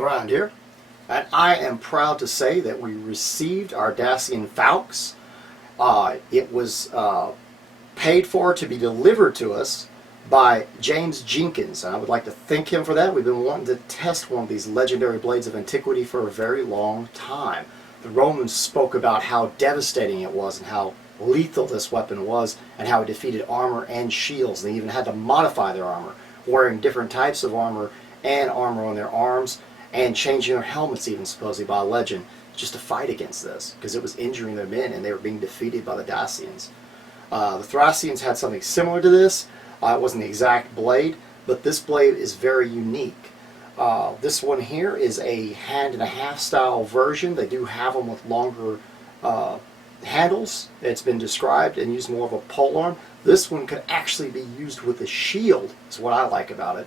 Thraund here, and I am proud to say that we received our Dacian Falx. It was paid for to be delivered to us by James Jenkins, and I would like to thank him for that. We've been wanting to test one of these legendary blades of antiquity for a very long time. The Romans spoke about how devastating it was and how lethal this weapon was and how it defeated armor and shields. They even had to modify their armor, wearing different types of armor and armor on their arms and changing their helmets even supposedly by legend just to fight against this because it was injuring their men and they were being defeated by the Dacians. The Thracians had something similar to this. It wasn't the exact blade, but this blade is very unique. This one here is a hand and a half style version. They do have them with longer handles. It's been described and used more of a polearm. This one could actually be used with a shield, is what I like about it,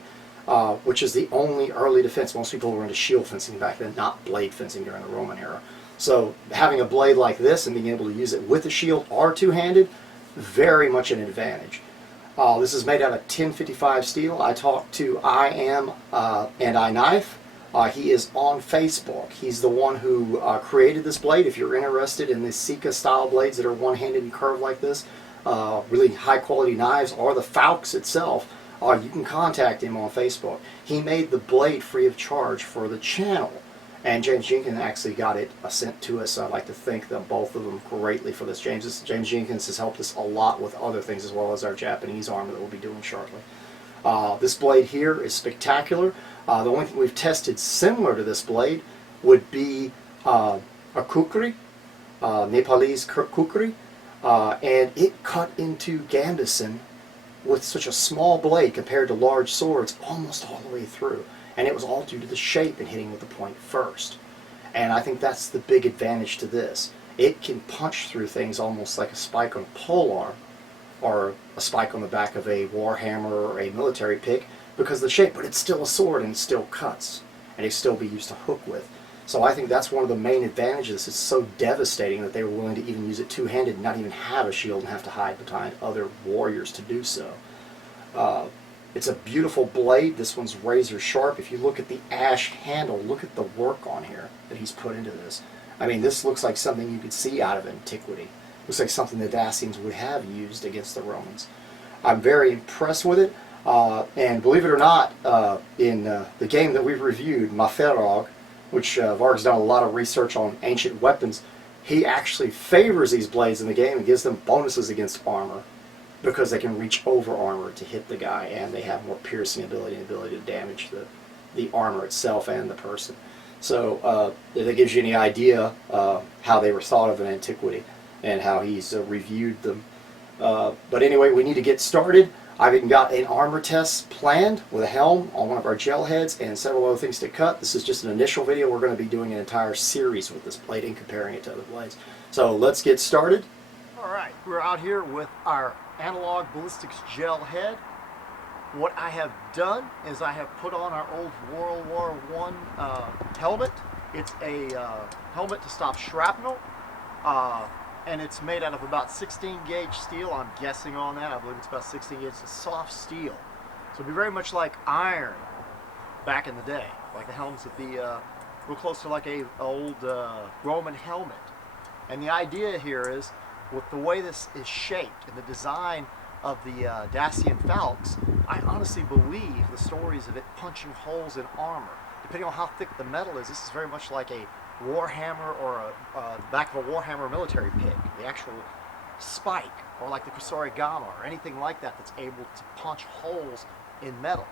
which is the only early defense. Most people were into shield fencing back then, not blade fencing during the Roman era. So having a blade like this and being able to use it with a shield or two-handed, very much an advantage. This is made out of 1055 steel. I talked to I Am and I Knife. He is on Facebook. He's the one who created this blade. If you're interested in the Sika style blades that are one-handed and curved like this, really high quality knives, or the Falx itself, you can contact him on Facebook. He made the blade free of charge for the channel, and James Jenkins actually got it sent to us. So I'd like to thank them, both of them, greatly for this. James Jenkins has helped us a lot with other things as well as our Japanese armor that we'll be doing shortly. This blade here is spectacular. The only thing we've tested similar to this blade would be a kukri, Nepalese kukri, and it cut into gambeson with such a small blade compared to large swords almost all the way through. And it was all due to the shape and hitting with the point first. And I think that's the big advantage to this. It can punch through things almost like a spike on a polearm or a spike on the back of a warhammer or a military pick because of the shape, but it's still a sword and it still cuts and it can still be used to hook with. So I think that's one of the main advantages. It's so devastating that they were willing to even use it two-handed and not even have a shield and have to hide behind other warriors to do so. It's a beautiful blade. This one's razor sharp. If you look at the ash handle, look at the work on here that he's put into this. I mean, this looks like something you could see out of antiquity. Looks like something the Dacians would have used against the Romans. I'm very impressed with it. And believe it or not, in the game that we've reviewed, Maferog, which Varg's done a lot of research on ancient weapons, he actually favors these blades in the game and gives them bonuses against armor because they can reach over armor to hit the guy, and they have more piercing ability and ability to damage the armor itself and the person. So if that gives you any idea how they were thought of in antiquity and how he's reviewed them. But anyway, we need to get started. I've even got an armor test planned with a helm on one of our gel heads and several other things to cut. This is just an initial video. We're going to be doing an entire series with this blade and comparing it to other blades. So let's get started. Alright, we're out here with our analog ballistics gel head. What I have done is I have put on our old World War I helmet. It's a helmet to stop shrapnel. And it's made out of about 16 gauge steel. I'm guessing on that. I believe it's about 16 gauge. It's a soft steel. So it'd be very much like iron back in the day. Like the helmets would be real close to like a old Roman helmet. And the idea here is, with the way this is shaped and the design of the Dacian Falx, I honestly believe the stories of it punching holes in armor. Depending on how thick the metal is, this is very much like a warhammer or the back of a warhammer military pick, the actual spike, or like the Kusarigama or anything like that that's able to punch holes in metal.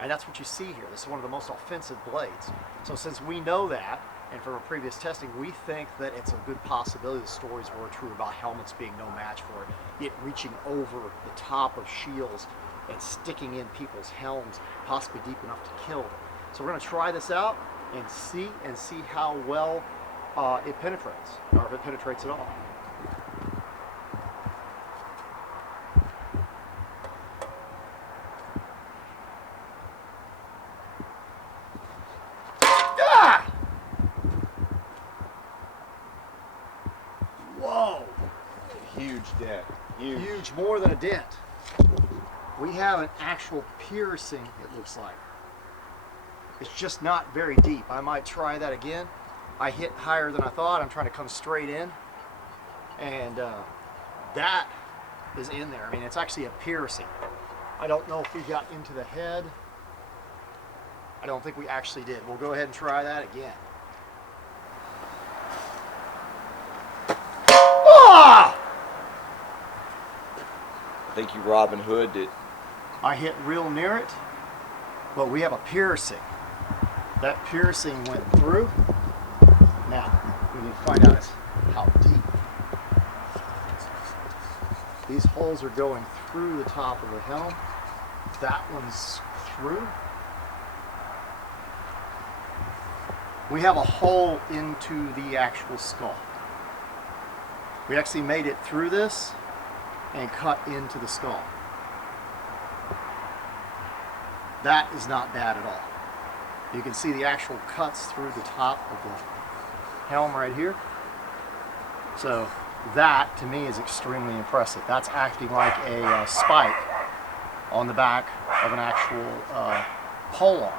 And that's what you see here. This is one of the most offensive blades. So since we know that, and from our previous testing, we think that it's a good possibility the stories were true about helmets being no match for it reaching over the top of shields and sticking in people's helms, possibly deep enough to kill them. So we're going to try this out and see how well it penetrates, or if it penetrates at all. Ah! Whoa! Huge dent. Huge, more than a dent. We have an actual piercing, it looks like. It's just not very deep. I might try that again. I hit higher than I thought. I'm trying to come straight in. And that is in there. I mean, it's actually a piercing. I don't know if we got into the head. I don't think we actually did. We'll go ahead and try that again. Ah! I think you Robin Hooded it. I hit real near it, but we have a piercing. That piercing went through. Now, we need to find out how deep. These holes are going through the top of the helm. That one's through. We have a hole into the actual skull. We actually made it through this and cut into the skull. That is not bad at all. You can see the actual cuts through the top of the helm right here. So that to me is extremely impressive. That's acting like a spike on the back of an actual pole arm.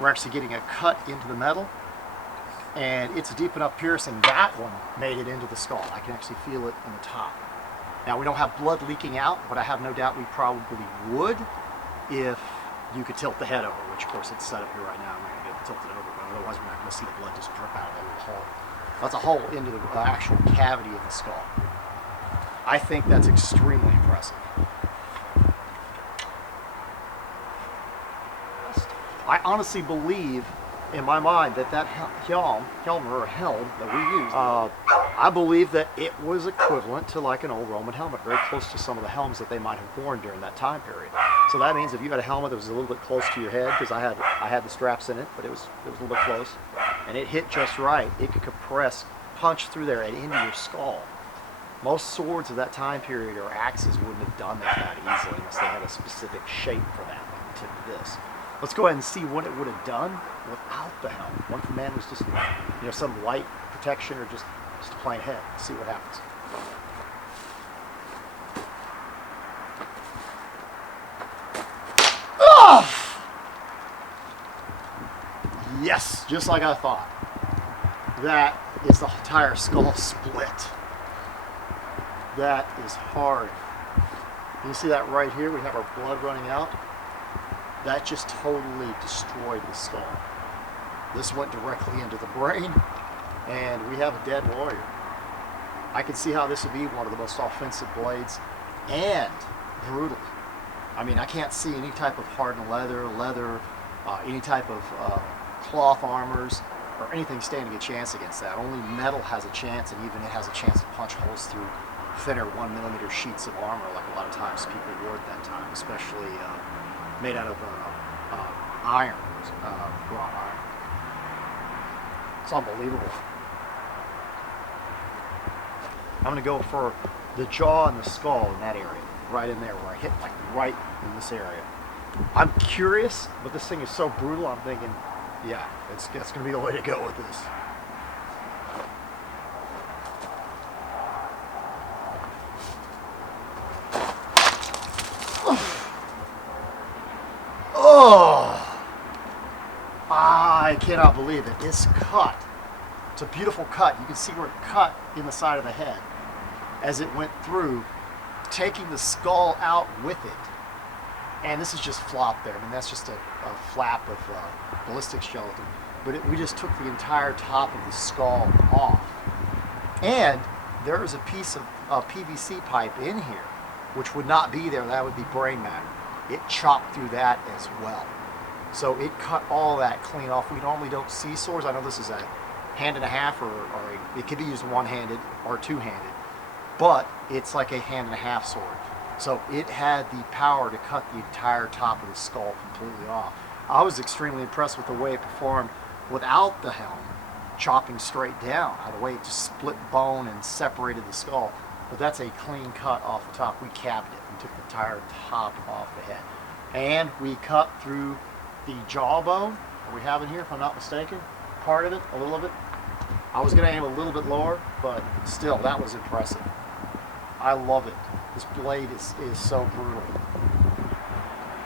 We're actually getting a cut into the metal, and it's a deep enough piercing. That one made it into the skull. I can actually feel it in the top. Now, we don't have blood leaking out, but I have no doubt we probably would if you could tilt the head over, which of course it's set up here right now. We're going to be able to tilt it over, but otherwise we're not going to see the blood just drip out of that little hole. That's a hole into the actual cavity of the skull. I think that's extremely impressive. I honestly believe in my mind that helm that we used, I believe that it was equivalent to like an old Roman helmet, very close to some of the helms that they might have worn during that time period. So that means if you had a helmet that was a little bit close to your head, because I had the straps in it, but it was a little bit close, and it hit just right, it could compress, punch through there and into your skull. Most swords of that time period or axes wouldn't have done that easily unless they had a specific shape for that, like the tip of this. Let's go ahead and see what it would have done without the helm. What if the man was just, some light protection or just a plain head? Let's see what happens. Oh! Yes, just like I thought. That is the entire skull split. That is hard. You see that right here? We have our blood running out. That just totally destroyed the skull. This went directly into the brain, and we have a dead warrior. I can see how this would be one of the most offensive blades, and brutal. I mean, I can't see any type of hardened leather, any type of cloth armors, or anything standing a chance against that. Only metal has a chance, and even it has a chance to punch holes through thinner 1mm sheets of armor, like a lot of times people wore at that time, especially made out of iron, wrought iron. It's unbelievable. I'm going to go for the jaw and the skull in that area, right in there where I hit, like right in this area. I'm curious, but this thing is so brutal, I'm thinking, yeah, that's going to be the way to go with this. Oh, I cannot believe it. It's cut. It's a beautiful cut. You can see where it cut in the side of the head as it went through, taking the skull out with it. And this is just flop there. I mean, that's just a flap of ballistic gelatin. But we just took the entire top of the skull off. And there is a piece of PVC pipe in here, which would not be there. That would be brain matter. It chopped through that as well. So it cut all that clean off. We normally don't see swords. I know this is a hand and a half, or it could be used one-handed or two-handed, but it's like a hand and a half sword. So it had the power to cut the entire top of the skull completely off. I was extremely impressed with the way it performed without the helm, chopping straight down, how the way it just split bone and separated the skull. But that's a clean cut off the top. We capped it and took the entire top off the head. And we cut through the jawbone that we have in here, if I'm not mistaken. Part of it, a little of it. I was going to aim a little bit lower, but still, that was impressive. I love it. This blade is so brutal.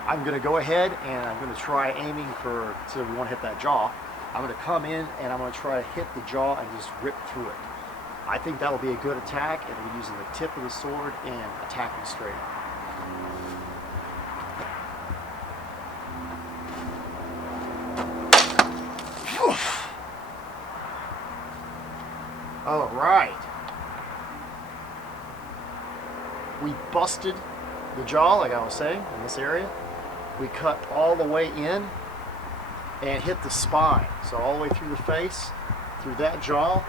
I'm going to go ahead and I'm going to try aiming for, so we want to hit that jaw. I'm going to come in and I'm going to try to hit the jaw and just rip through it. I think that'll be a good attack, and we're using the tip of the sword and attacking straight. All right. We busted the jaw, like I was saying, in this area. We cut all the way in and hit the spine. So all the way through the face, through that jaw,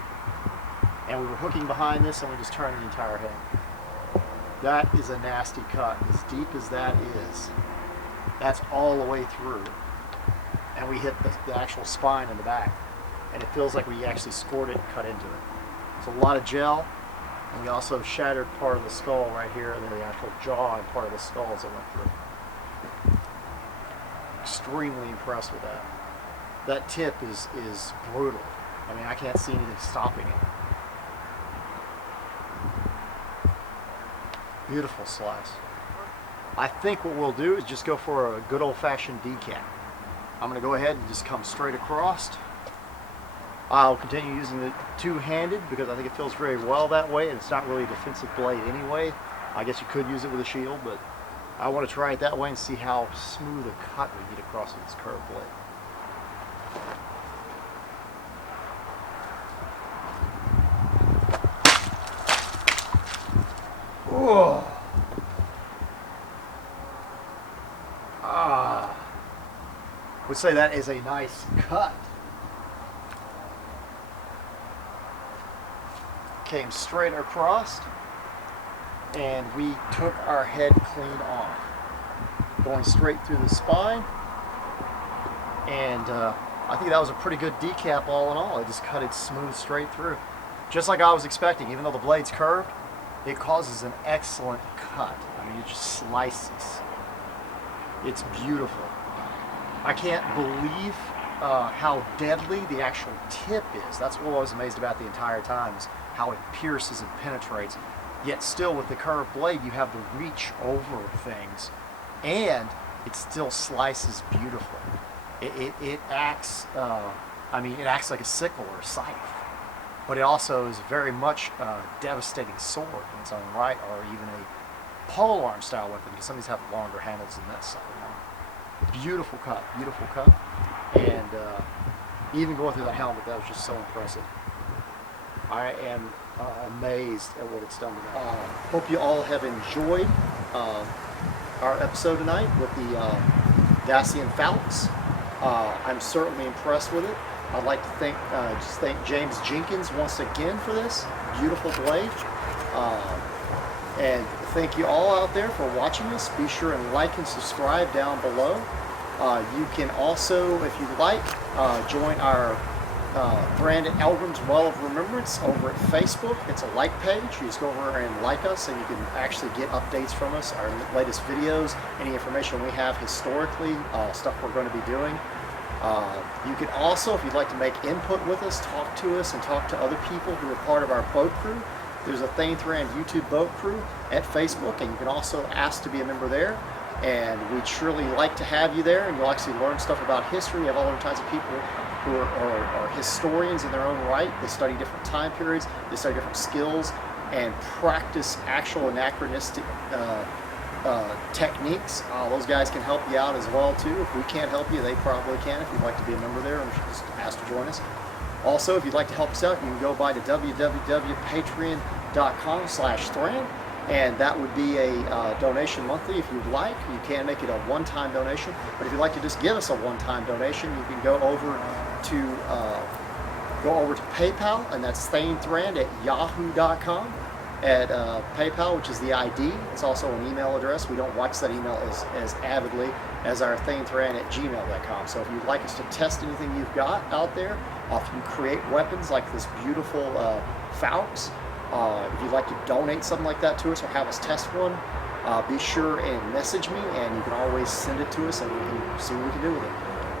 and we were hooking behind this and we just turned the entire head. That is a nasty cut. As deep as that is, that's all the way through. And we hit the actual spine in the back. And it feels like we actually scored it and cut into it. It's a lot of gel. And we also shattered part of the skull right here, and then the actual jaw and part of the skull as it went through. Extremely impressed with that. That tip is brutal. I mean, I can't see anything stopping it. Beautiful slice. I think what we'll do is just go for a good old-fashioned decap. I'm going to go ahead and just come straight across. I'll continue using the two-handed because I think it feels very well that way, and it's not really a defensive blade anyway. I guess you could use it with a shield, but I want to try it that way and see how smooth a cut we get across with this curved blade. Oh. I would say that is a nice cut. Came straight across, and we took our head clean off, going straight through the spine. And I think that was a pretty good decap all in all. It just cut it smooth straight through, just like I was expecting. Even though the blade's curved, it causes an excellent cut. I mean, it just slices. It's beautiful. I can't believe how deadly the actual tip is. That's what I was amazed about the entire time, is how it pierces and penetrates. Yet still, with the curved blade, you have the reach over things, and it still slices beautifully. It acts, it acts like a sickle or a scythe, but it also is very much a devastating sword in its own right, or even a polearm style weapon, because some of these have longer handles than this. Beautiful cut, and even going through the helmet, that was just so impressive. I am amazed at what it's done tonight. Hope you all have enjoyed our episode tonight with the Dacian Falx. I'm certainly impressed with it. I'd like to thank James Jenkins once again for this beautiful blade. And thank you all out there for watching us. Be sure and like and subscribe down below. You can also, if you like, join our Brandon Elgram's Well of Remembrance over at Facebook. It's a like page. You just go over and like us, and you can actually get updates from us, our latest videos, any information we have historically, stuff we're going to be doing. You can also, if you'd like to make input with us, talk to us and talk to other people who are part of our boat crew. There's a Thane Thrand YouTube boat crew at Facebook, and you can also ask to be a member there. And we'd surely like to have you there, and you'll actually learn stuff about history. We have all different kinds of people who are historians in their own right. They study different time periods, they study different skills, and practice actual anachronistic techniques. Those guys can help you out as well too. If we can't help you, they probably can. If you'd like to be a member there, and just ask to join us. Also, if you'd like to help us out, you can go by to www.patreon.com/Thran, and that would be a donation monthly if you'd like. You can make it a one-time donation, but if you'd like to just give us a one-time donation, you can go over to PayPal, and that's thanethrand@yahoo.com. At PayPal, which is the ID. It's also an email address. We don't watch that email as avidly as our thanethrand@gmail.com. So if you'd like us to test anything you've got out there, if you create weapons like this beautiful Falx, if you'd like to donate something like that to us or have us test one, be sure and message me, and you can always send it to us and we can see what we can do with it.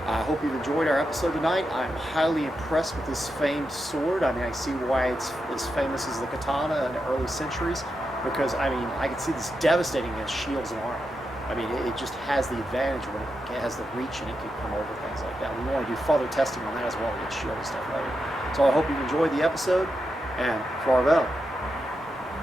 I hope you've enjoyed our episode tonight. I'm highly impressed with this famed sword. I mean, I see why it's as famous as the katana in the early centuries, because, I mean, I can see this devastating against shields and armor. I mean, it just has the advantage when it has the reach and it can come over things like that. We want to do further testing on that as well to get shield and stuff later. So I hope you've enjoyed the episode, and Farvel.